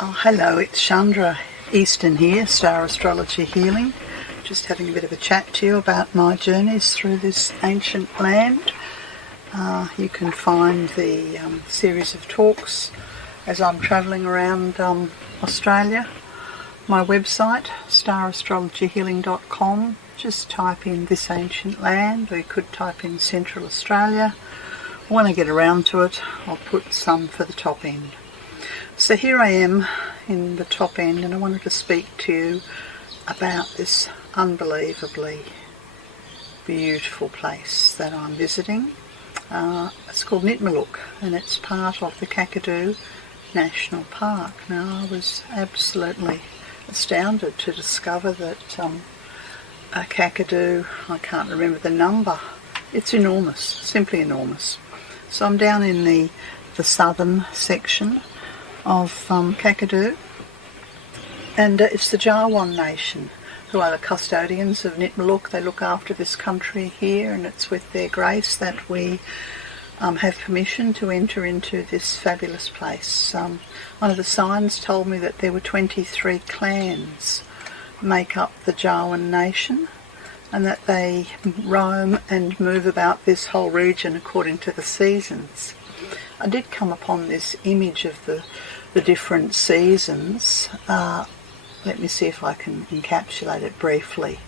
Oh, hello, it's Chandra Easton here, Star Astrology Healing. Just having a bit of a chat to you about my journeys through this ancient land. You can find the series of talks as I'm travelling around Australia. My website, starastrologyhealing.com. Just type in this ancient land, or you could type in Central Australia. When I get around to it, I'll put some for the top end. So here I am in the top end, and I wanted to speak to you about this unbelievably beautiful place that I'm visiting. It's called Nitmiluk, and it's part of the Cicada National Park. Now, I was absolutely astounded to discover that a Cicada, I can't remember the number, it's enormous, simply enormous. So I'm down in the southern section of Cicada, and it's the Jawan Nation who are the custodians of Nitmiluk. They look after this country here, and it's with their grace that we have permission to enter into this fabulous place. One of the signs told me that there were 23 clans make up the Jawan Nation, and that they roam and move about this whole region according to the seasons. I did come upon this image of the different seasons. Let me see if I can encapsulate it briefly.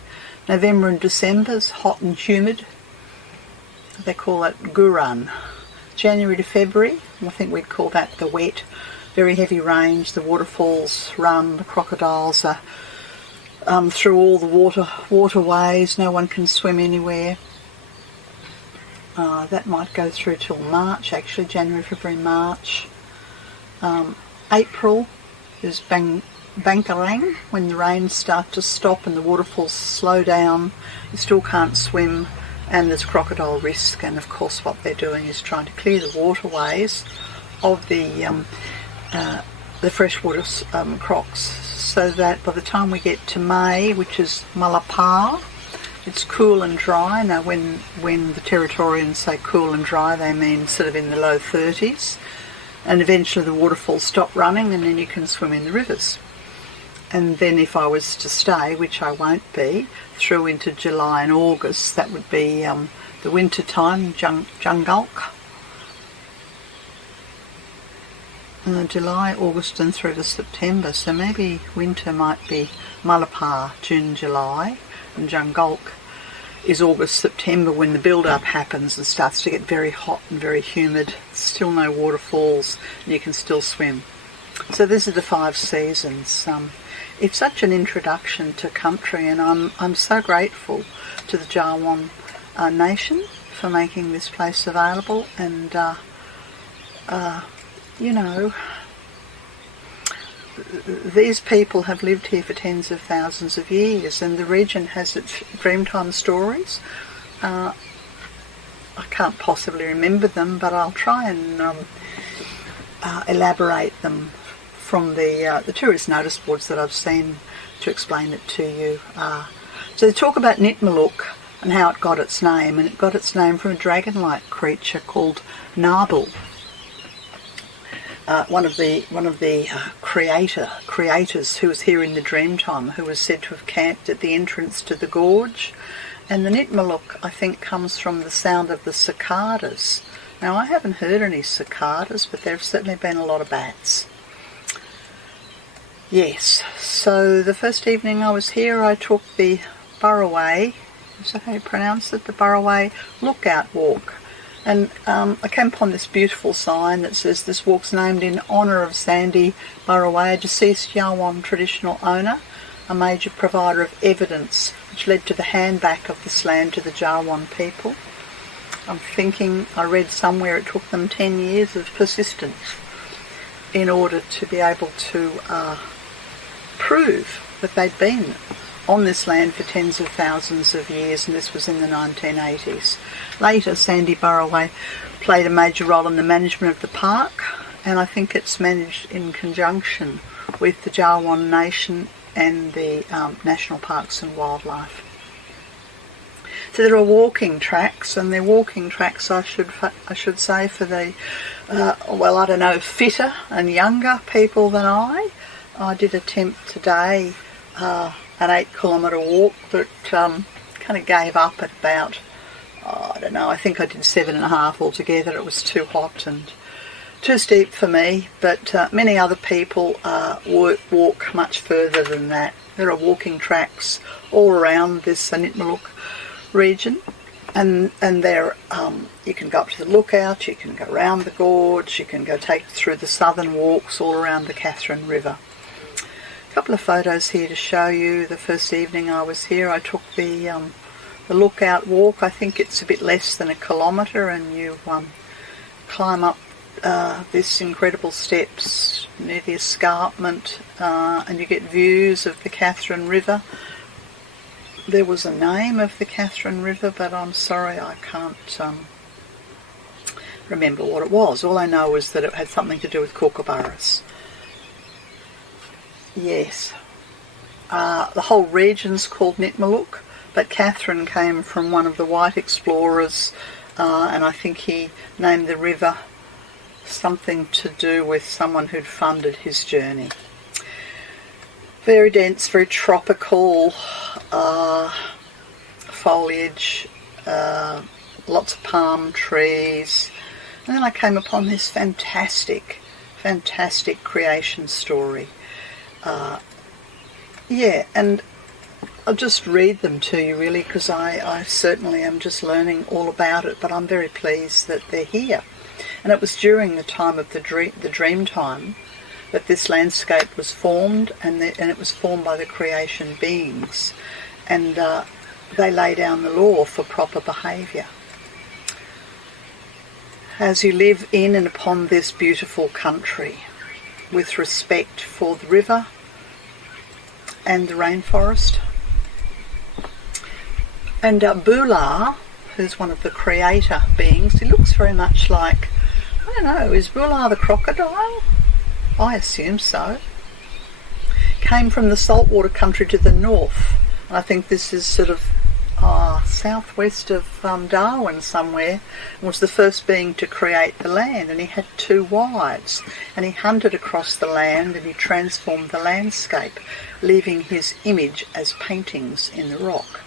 November and December's hot and humid. They call it Guran. January to February, I think we'd call that the wet. Very heavy rains, the waterfalls run, the crocodiles are through all the waterways, no one can swim anywhere. That might go through till March, actually, January, February, March. April is Bankarang, when the rains start to stop and the waterfalls slow down. You still can't swim, and there's crocodile risk, and of course what they're doing is trying to clear the waterways of the freshwater crocs, so that by the time we get to May, which is Malapar, it's cool and dry. Now when the Territorians say cool and dry, they mean sort of in the low 30s, and eventually the waterfalls stop running, and then you can swim in the rivers. And then if I was to stay, which I won't be, through into July and August, that would be the winter time, Jungalk. July, August and through to September, so maybe winter might be Malapar, June, July, and Jungalk is August, September, when the build-up happens and starts to get very hot and very humid. Still no waterfalls, and you can still swim. So these are the 5 seasons. It's such an introduction to country, and I'm so grateful to the Jawan Nation for making this place available. And you know, these people have lived here for tens of thousands of years, and the region has its Dreamtime stories. I can't possibly remember them, but I'll try and elaborate them from the tourist notice boards that I've seen to explain it to you. So they talk about Nitmiluk and how it got its name, and it got its name from a dragon-like creature called Nabal. One of the creators who was here in the Dreamtime, who was said to have camped at the entrance to the gorge. And the Nitmiluk, I think, comes from the sound of the cicadas. Now, I haven't heard any cicadas, but there have certainly been a lot of bats. Yes, so the first evening I was here, I took the Burroway, is that how you pronounce it? The Burroway Lookout Walk. And I came upon this beautiful sign that says this walk's named in honour of Sandy Burroway, a deceased Jawan traditional owner, a major provider of evidence which led to the handback of this land to the Jawan people. I'm thinking, I read somewhere it took them 10 years of persistence in order to be able to prove that they'd been on this land for tens of thousands of years, and this was in the 1980s. Later, Sandy Burroway played a major role in the management of the park, and I think it's managed in conjunction with the Jawan Nation and the National Parks and Wildlife. So there are walking tracks, and they're walking tracks, I should say, for the, fitter and younger people than I. I did attempt today an 8-kilometre walk, but kind of gave up at about, I don't know, I think I did 7.5 altogether. It was too hot and too steep for me, but many other people walk much further than that. There are walking tracks all around this Nitmiluk region, and there you can go up to the lookout, you can go around the gorge, you can go take through the southern walks all around the Catherine River. A couple of photos here to show you. The first evening I was here, I took the lookout walk. I think it's a bit less than 1 kilometre, and you climb up this incredible steps near the escarpment, and you get views of the Catherine River. There was a name of the Catherine River, but I'm sorry I can't remember what it was. All I know is that it had something to do with kookaburras. Yes. The whole region's called Nitmiluk, but Catherine came from one of the white explorers, and I think he named the river something to do with someone who'd funded his journey. Very dense, very tropical foliage, lots of palm trees. And then I came upon this fantastic creation story. And I'll just read them to you really, because I certainly am just learning all about it, but I'm very pleased that they're here. And it was during the time of the dream time that this landscape was formed, and it was formed by the creation beings, and they lay down the law for proper behaviour. As you live in and upon this beautiful country, with respect for the river and the rainforest, and Bula, who's one of the creator beings, he looks very much like, I don't know, is Bula the crocodile? I assume so. Came from the saltwater country to the north. I think this is sort of southwest of Darwin somewhere, and was the first being to create the land, and he had 2 wives, and he hunted across the land and he transformed the landscape, leaving his image as paintings in the rock.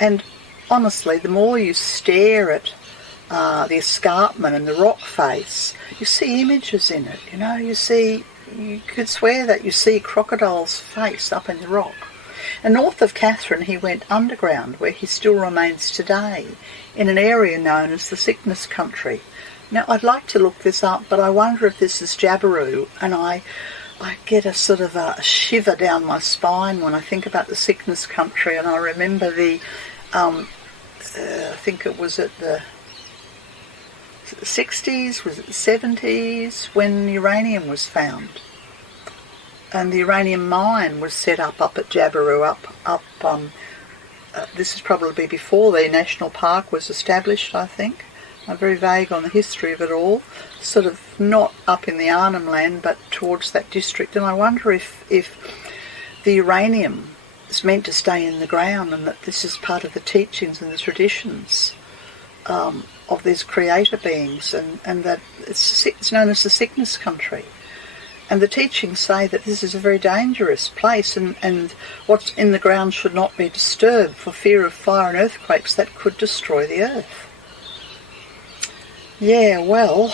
And honestly, the more you stare at the escarpment and the rock face, you see images in it. You could swear that you see a crocodile's face up in the rock. And north of Catherine he went underground, where he still remains today, in an area known as the Sickness Country. Now I'd like to look this up, but I wonder if this is Jabiru, and I get a sort of a shiver down my spine when I think about the Sickness Country, and I remember the I think it was at the 60s, was it the 70s, when uranium was found. And the uranium mine was set up at Jabiru, this is probably before the national park was established, I think. I'm very vague on the history of it all, sort of not up in the Arnhem Land, but towards that district. And I wonder if the uranium is meant to stay in the ground, and that this is part of the teachings and the traditions of these creator beings, and that it's known as the Sickness Country. And the teachings say that this is a very dangerous place, and what's in the ground should not be disturbed for fear of fire and earthquakes that could destroy the earth. Yeah, well,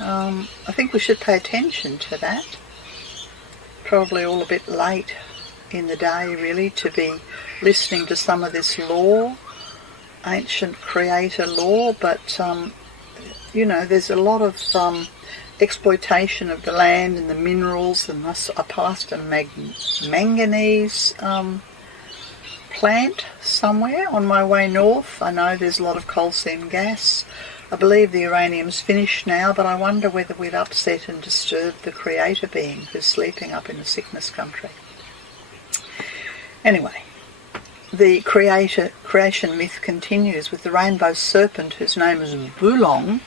I think we should pay attention to that. Probably all a bit late in the day, really, to be listening to some of this lore, ancient creator lore, but, there's a lot of exploitation of the land and the minerals, and I passed a manganese plant somewhere on my way north. I know there's a lot of coal seam gas. I believe the uranium's finished now, but I wonder whether we'd upset and disturb the creator being who's sleeping up in the Sickness Country. Anyway, the creation myth continues with the rainbow serpent, whose name is Bulong,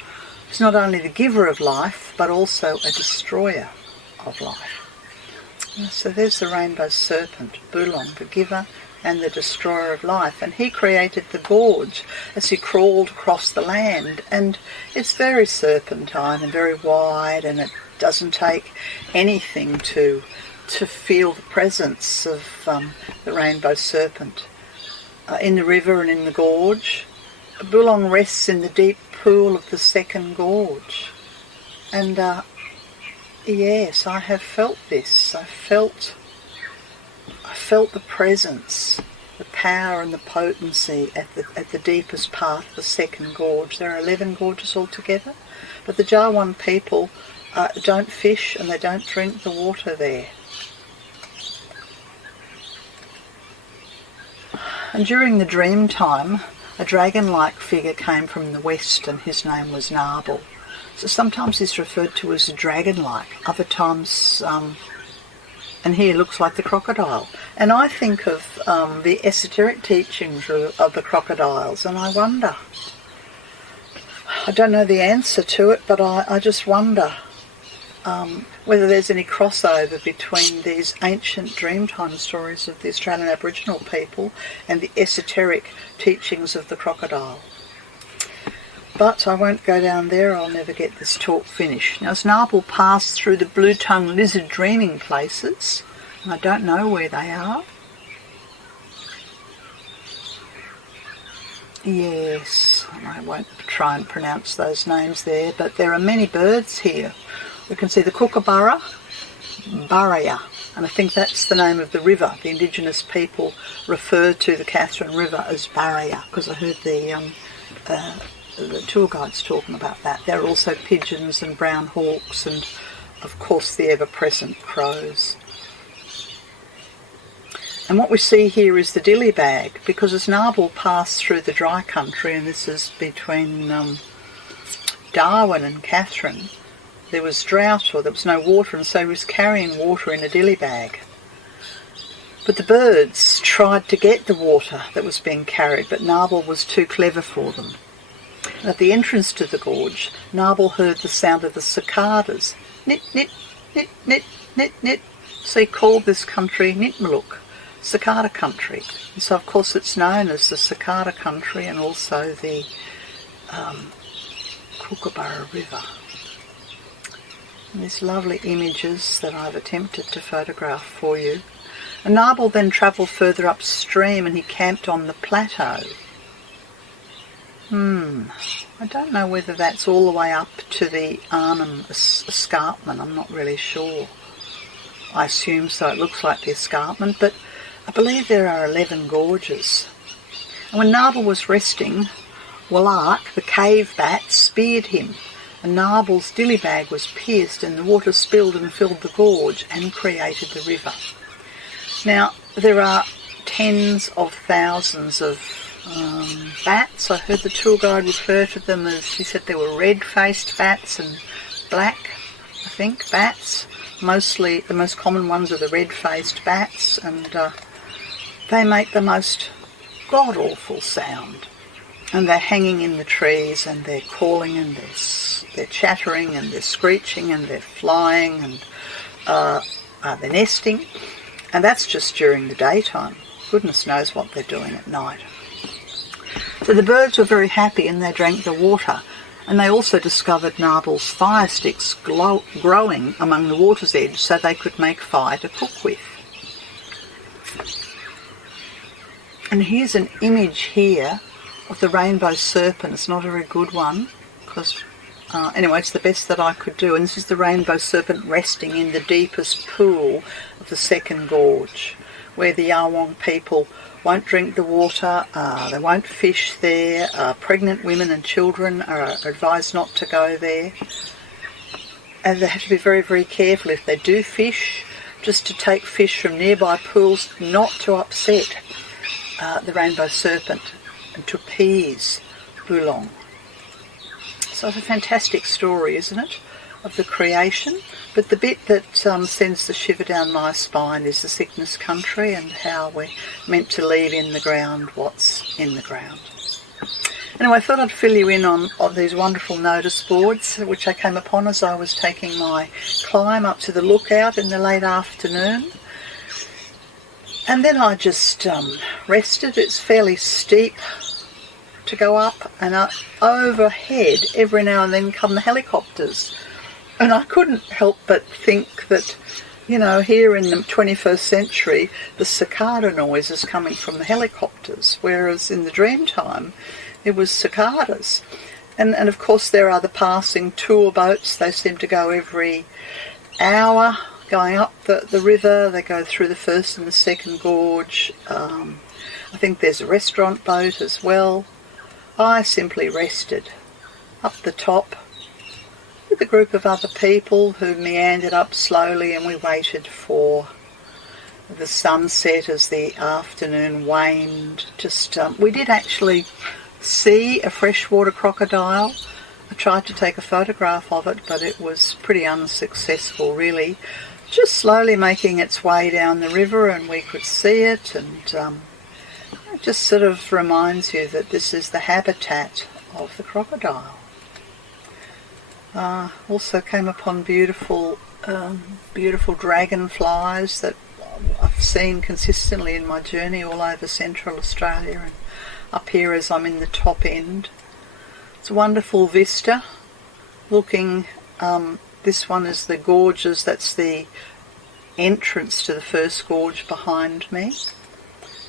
who's not only the giver of life, but also a destroyer of life. So there's the rainbow serpent, Bulong, the giver and the destroyer of life. And he created the gorge as he crawled across the land. And it's very serpentine and very wide, and it doesn't take anything to to feel the presence of the rainbow serpent in the river and in the gorge. Burroway rests in the deep pool of the second gorge. And yes, I have felt this. I felt the presence, the power and the potency at the deepest part of the second gorge. There are 11 gorges altogether, but the Jawan people don't fish and they don't drink the water there. And during the dream time, a dragon-like figure came from the west and his name was Narbel. So sometimes he's referred to as dragon-like, other times, and here looks like the crocodile. And I think of the esoteric teachings of the crocodiles, and I wonder, I don't know the answer to it, but I just wonder whether there's any crossover between these ancient Dreamtime stories of the Australian Aboriginal people and the esoteric teachings of the crocodile. But I won't go down there, I'll never get this talk finished. Now, as Narbel passed through the blue-tongued lizard dreaming places, and I don't know where they are. Yes, I won't try and pronounce those names there, but there are many birds here. We can see the Kookaburra, Burroway, and I think that's the name of the river. The Indigenous people refer to the Katherine River as Burroway, because I heard the tour guides talking about that. There are also pigeons and brown hawks and, of course, the ever-present crows. And what we see here is the dilly bag, because as Narbel passed through the dry country, and this is between Darwin and Katherine, there was drought or there was no water, and so he was carrying water in a dilly bag. But the birds tried to get the water that was being carried, but Narbel was too clever for them. And at the entrance to the gorge, Narbel heard the sound of the cicadas. Nit, nit, nit, nit, nit, nit. So he called this country Nitmiluk, cicada country. And so of course it's known as the cicada country and also the Kookaburra River. And these lovely images that I've attempted to photograph for you. And Narbel then travelled further upstream and he camped on the plateau. I don't know whether that's all the way up to the Arnhem Escarpment. I'm not really sure. I assume so. It looks like the escarpment, but I believe there are 11 gorges. And when Narbel was resting, Wallark, the cave bat, speared him, and Narbel's dilly bag was pierced and the water spilled and filled the gorge and created the river. Now, there are tens of thousands of bats. I heard the tour guide refer to them as, he said there were red-faced bats and black, I think, bats. Mostly, the most common ones are the red-faced bats, and they make the most god-awful sound. And they're hanging in the trees, and they're calling, and they're chattering, and they're screeching, and they're flying, and they're nesting. And that's just during the daytime. Goodness knows what they're doing at night. So the birds were very happy, and they drank the water. And they also discovered Narbel's fire sticks growing among the water's edge so they could make fire to cook with. And here's an image here of the rainbow serpent. It's not a very good one, because anyway, it's the best that I could do. And this is the rainbow serpent resting in the deepest pool of the second gorge, where the Yawang people won't drink the water, they won't fish there, pregnant women and children are advised not to go there. And they have to be very, very careful if they do fish, just to take fish from nearby pools, not to upset the rainbow serpent and to appease Burroway. So it's a fantastic story, isn't it, of the creation? But the bit that sends the shiver down my spine is the sickness country and how we're meant to leave in the ground what's in the ground. Anyway, I thought I'd fill you in on these wonderful notice boards, which I came upon as I was taking my climb up to the lookout in the late afternoon. And then I just rested. It's fairly steep to go up, and overhead every now and then come the helicopters. And I couldn't help but think that you know, here in the 21st century, the cicada noise is coming from the helicopters, whereas in the Dreamtime, it was cicadas. And of course there are the passing tour boats. They seem to go every hour going up the river. They go through the first and the second gorge. I think there's a restaurant boat as well. I simply rested up the top with a group of other people who meandered up slowly, and we waited for the sunset as the afternoon waned. We did actually see a freshwater crocodile. I tried to take a photograph of it, but it was pretty unsuccessful really. Just slowly making its way down the river, and we could see it, and it just sort of reminds you that this is the habitat of the crocodile. Also came upon beautiful dragonflies that I've seen consistently in my journey all over Central Australia, and up here as I'm in the top end. It's a wonderful vista. Looking, this one is the gorges. That's the entrance to the first gorge behind me,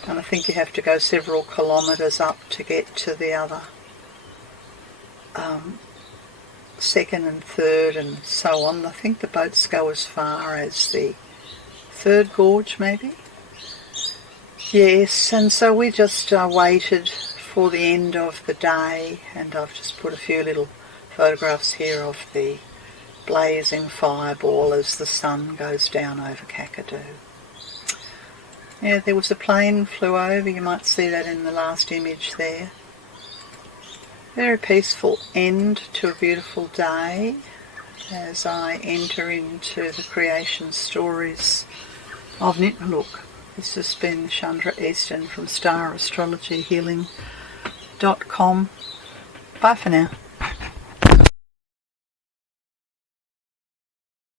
and I think you have to go several kilometres up to get to the other second and third and so on. I think the boats go as far as the third gorge maybe. Yes, and so we just waited for the end of the day, and I've just put a few little photographs here of the blazing fireball as the sun goes down over Cicada. Yeah, there was a plane flew over. You might see that in the last image there. Very peaceful end to a beautiful day as I enter into the creation stories of Nitmiluk. This has been Chandra Easton from StarAstrologyHealing.com. Bye for now.